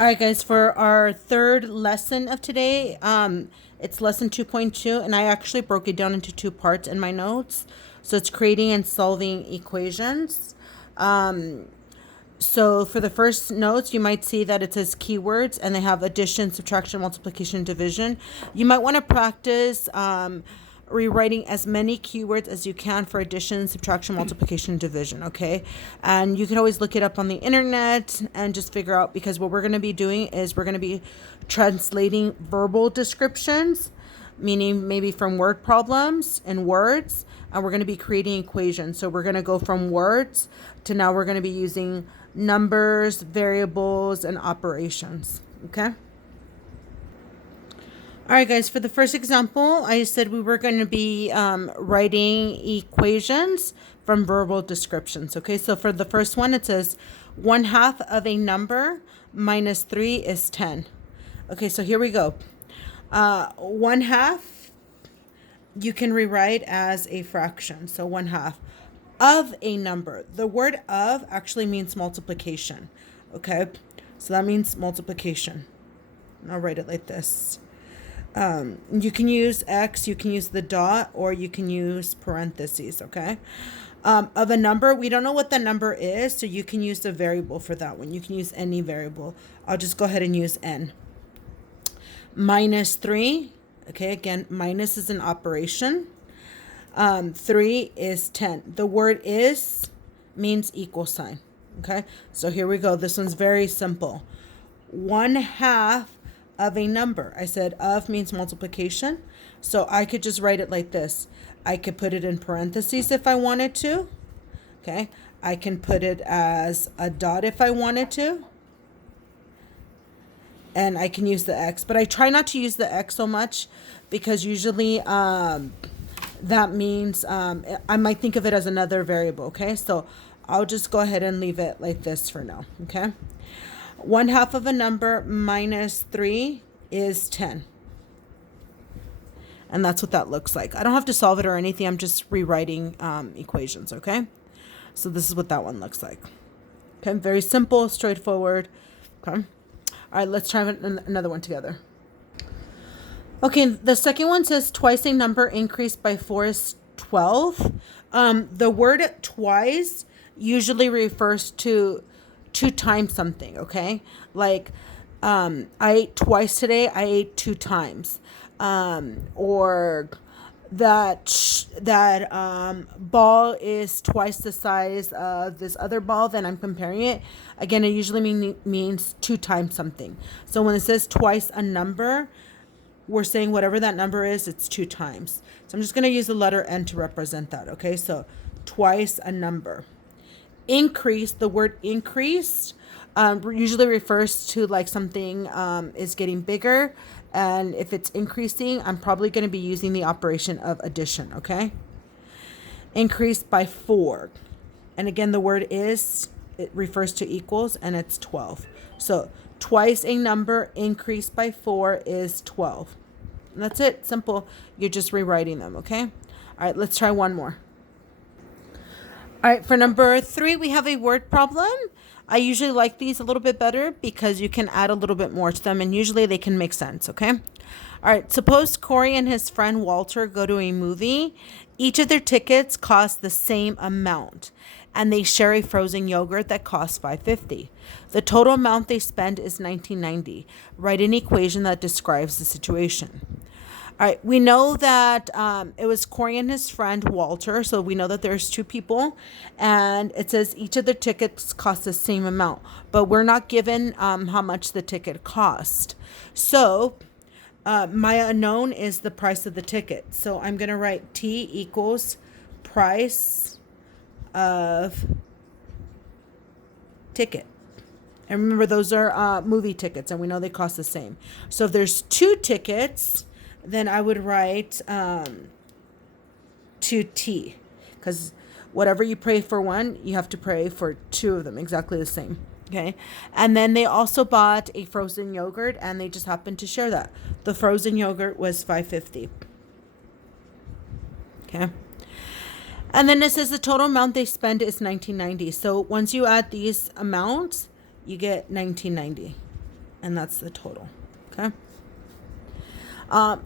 All right, guys, for our third lesson of today, it's lesson 2.2, and I actually broke it down into two parts in my notes. So it's creating and solving equations. So for the first notes, you might see that it says keywords, and they have addition, subtraction, multiplication, division. You might want to practice rewriting as many keywords as you can for addition, subtraction, multiplication, division, okay? And you can always look it up on the internet and just figure out, because what we're going to be doing is we're going to be translating verbal descriptions, meaning maybe from word problems and words, and we're going to be creating equations. So we're going to go from words to now we're going to be using numbers, variables, and operations, okay? All right, guys, for the first example, I said we were going to be writing equations from verbal descriptions. Okay, so for the first one, it says 1/2 of a number minus 3 is 10. Okay, so here we go. 1/2, you can rewrite as a fraction. So 1/2 of a number. The word of actually means multiplication. Okay, so that means multiplication. I'll write it like this. You can use X, you can use the dot, or you can use parentheses, okay? Of a number, we don't know what the number is, so you can use the variable for that one. You can use any variable. I'll just go ahead and use N. Minus 3, okay, again, minus is an operation. 3 is 10. The word is means equal sign, okay? So here we go. This one's very simple. 1/2 of a number. I said of means multiplication. So I could just write it like this. I could put it in parentheses if I wanted to. Okay. I can put it as a dot if I wanted to. And I can use the X. But I try not to use the X so much because usually that means I might think of it as another variable. Okay. So I'll just go ahead and leave it like this for now. Okay. 1/2 of a number minus 3 is 10. And that's what that looks like. I don't have to solve it or anything. I'm just rewriting equations, okay? So this is what that one looks like. Okay, very simple, straightforward. Okay. All right, let's try another one together. Okay, the second one says twice a number increased by 4 is 12. The word twice usually refers to 2 times something, okay? Like, I ate twice today, I ate 2 times. Or that ball is twice the size of this other ball, then I'm comparing it. Again, it usually means 2 times something. So when it says twice a number, we're saying whatever that number is, it's 2 times. So I'm just going to use the letter N to represent that, okay? So twice a number. Increase, the word increased usually refers to like something is getting bigger, and if it's increasing, I'm probably going to be using the operation of addition, okay? Increased by 4, and again the word is, it refers to equals, and it's 12. So twice a number increased by 4 is 12. And that's it, simple. You're just rewriting them, okay? All right, let's try one more. All right, for number 3, we have a word problem. I usually like these a little bit better because you can add a little bit more to them, and usually they can make sense, okay? All right, suppose Corey and his friend Walter go to a movie. Each of their tickets cost the same amount, and they share a frozen yogurt that costs $5.50. The total amount they spend is $19.90. Write an equation that describes the situation. All right, we know that it was Corey and his friend Walter, so we know that there's 2 people, and it says each of the tickets cost the same amount, but we're not given how much the ticket cost. So my unknown is the price of the ticket. So I'm going to write T equals price of ticket. And remember, those are movie tickets, and we know they cost the same. So if there's 2 tickets, then I would write 2T, because whatever you pray for one, you have to pray for 2 of them, exactly the same. Okay. And then they also bought a frozen yogurt, and they just happened to share that. The frozen yogurt was $5.50. Okay. And then it says the total amount they spend is $19.90. So once you add these amounts, you get $19.90. and that's the total. Okay.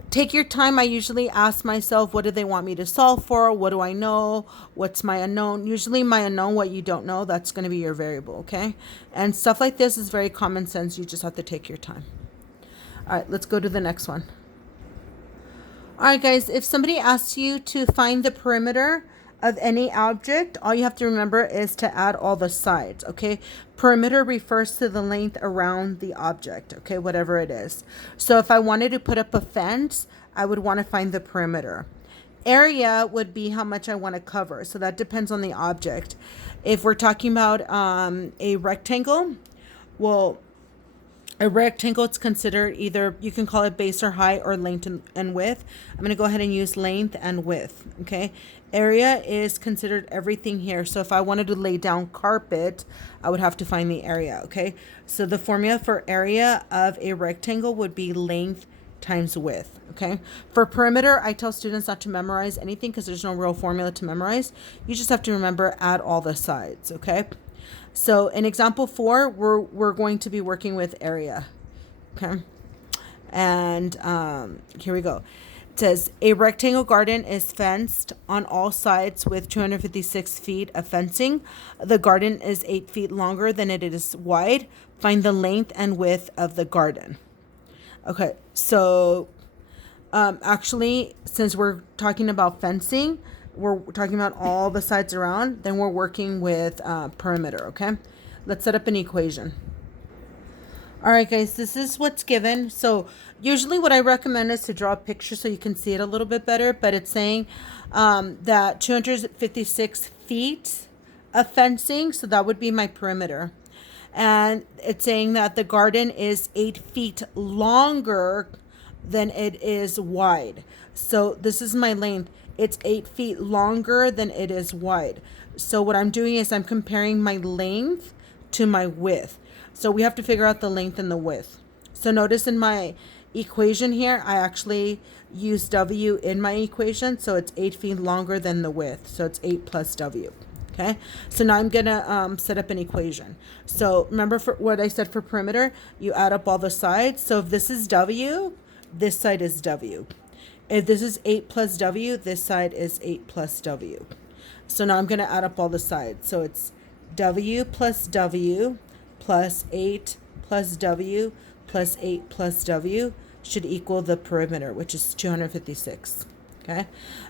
Take your time. I usually ask myself, what do they want me to solve for? What do I know? What's my unknown? Usually my unknown, what you don't know, that's going to be your variable, okay? And stuff like this is very common sense. You just have to take your time. All right, let's go to the next one. All right, guys, if somebody asks you to find the perimeter of any object, all you have to remember is to add all the sides, okay? Perimeter refers to the length around the object, okay, whatever it is. So if I wanted to put up a fence, I would want to find the perimeter. Area would be how much I want to cover, so that depends on the object. If we're talking about a rectangle, well, a rectangle, it's considered either, you can call it base or height or length and width. I'm going to go ahead and use length and width, okay? Area is considered everything here. So if I wanted to lay down carpet, I would have to find the area, okay? So the formula for area of a rectangle would be length times width, okay? For perimeter, I tell students not to memorize anything because there's no real formula to memorize. You just have to remember, add all the sides, okay? So in example 4, we're going to be working with area, okay? And here we go. It says a rectangle garden is fenced on all sides with 256 feet of fencing. The garden is 8 feet longer than it is wide. Find the length and width of the garden. Okay, so actually, since we're talking about fencing, we're talking about all the sides around, then we're working with perimeter, okay? Let's set up an equation. All right, guys, this is what's given. So usually what I recommend is to draw a picture so you can see it a little bit better, but it's saying that 256 feet of fencing, so that would be my perimeter. And it's saying that the garden is 8 feet longer than it is wide. So this is my length. It's 8 feet longer than it is wide. So what I'm doing is I'm comparing my length to my width. So we have to figure out the length and the width. So notice in my equation here, I actually use W in my equation. So it's 8 feet longer than the width. So it's 8 plus W. Okay. So now I'm going to set up an equation. So remember for what I said for perimeter, you add up all the sides. So if this is W, this side is W. If this is 8 plus W, this side is 8 plus W. So now I'm going to add up all the sides. So it's W plus 8 plus W plus 8 plus W should equal the perimeter, which is 256. Okay.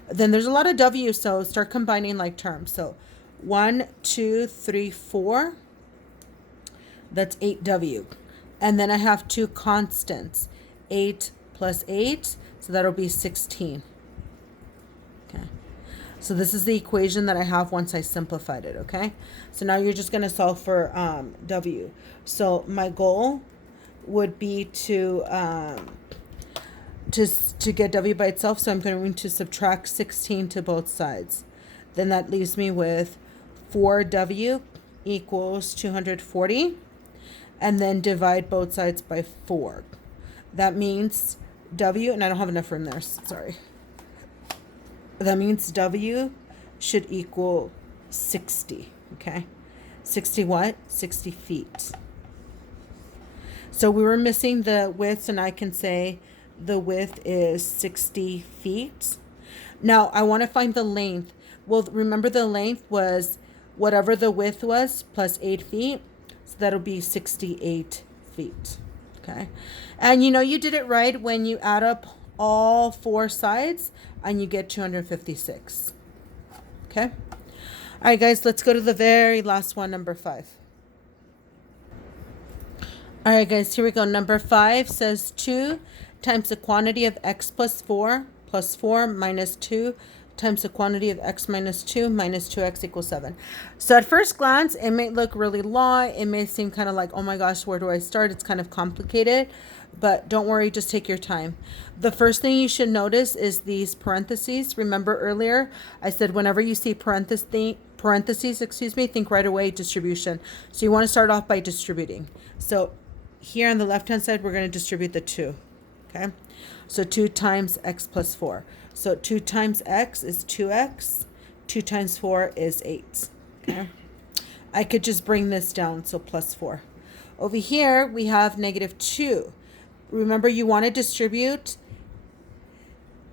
Then there's a lot of W, so start combining like terms. So 1, 2, 3, 4. That's 8W. And then I have two constants. 8 plus 8. So that'll be 16. Okay. So this is the equation that I have once I simplified it, okay? So now you're just going to solve for W. So my goal would be to get W by itself. So I'm going to subtract 16 to both sides. Then that leaves me with 4W equals 240. And then divide both sides by 4. That means W, and I don't have enough room there, sorry. That means W should equal 60, okay? 60 what? 60 feet. So we were missing the width, and I can say the width is 60 feet. Now, I want to find the length. Well, remember the length was whatever the width was plus 8 feet. So that'll be 68 feet. Okay. And you know you did it right when you add up all 4 sides and you get 256. Okay. All right, guys, let's go to the very last one, number 5. All right, guys, here we go. Number 5 says 2 times the quantity of x plus 4 minus 2 times the quantity of x minus 2 minus 2x equals 7. So at first glance, it may look really long. It may seem kind of like, oh my gosh, where do I start? It's kind of complicated, but don't worry, just take your time. The first thing you should notice is these parentheses. Remember earlier, I said whenever you see parentheses, think right away distribution. So you want to start off by distributing. So here on the left-hand side, we're going to distribute the 2. Okay, so 2 times x plus 4. So 2 times x is 2x. 2 times 4 is 8. Okay. I could just bring this down, so plus 4. Over here, we have negative 2. Remember, you want to distribute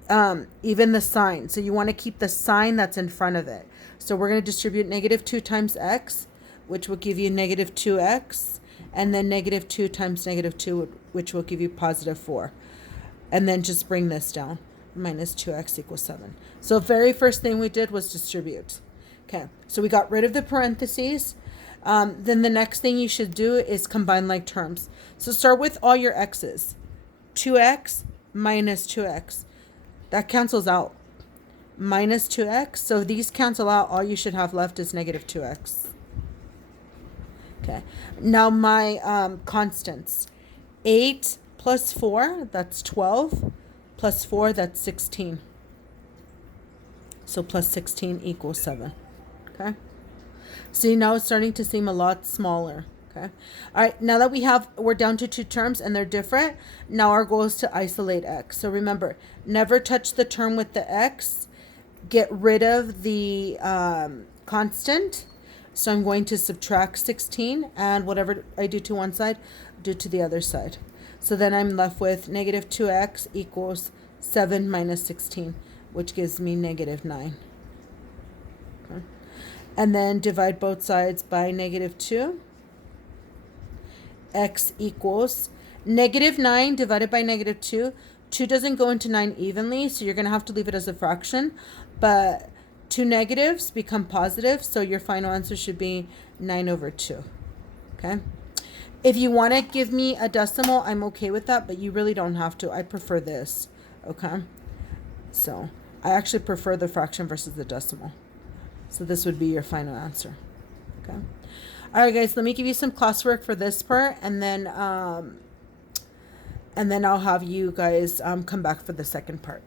even the sign. So you want to keep the sign that's in front of it. So we're going to distribute negative 2 times x, which will give you negative 2x, and then negative 2 times negative 2, which will give you positive 4. And then just bring this down. Minus 2x equals 7. So very first thing we did was distribute. Okay, so we got rid of the parentheses. Then the next thing you should do is combine like terms. So start with all your x's. 2x minus 2x. That cancels out. Minus 2x. So these cancel out. All you should have left is negative 2x. Okay. Now my constants. 8 plus 4, that's 12. Plus 4, that's 16. So plus 16 equals 7. Okay. See, now it's starting to seem a lot smaller. Okay. All right. Now that we're down to 2 terms and they're different, now our goal is to isolate x. So remember, never touch the term with the x. Get rid of the constant. So I'm going to subtract 16, and whatever I do to one side, do to the other side. So then I'm left with negative 2x equals 7 minus 16, which gives me negative 9. Okay. And then divide both sides by negative 2. X equals negative 9 divided by negative 2. 2 doesn't go into 9 evenly, so you're going to have to leave it as a fraction. But 2 negatives become positive, so your final answer should be 9 over 2. Okay. If you want to give me a decimal, I'm okay with that, but you really don't have to. I prefer this. Okay. So I actually prefer the fraction versus the decimal. So this would be your final answer. Okay. All right, guys, let me give you some classwork for this part, and then I'll have you guys come back for the second part.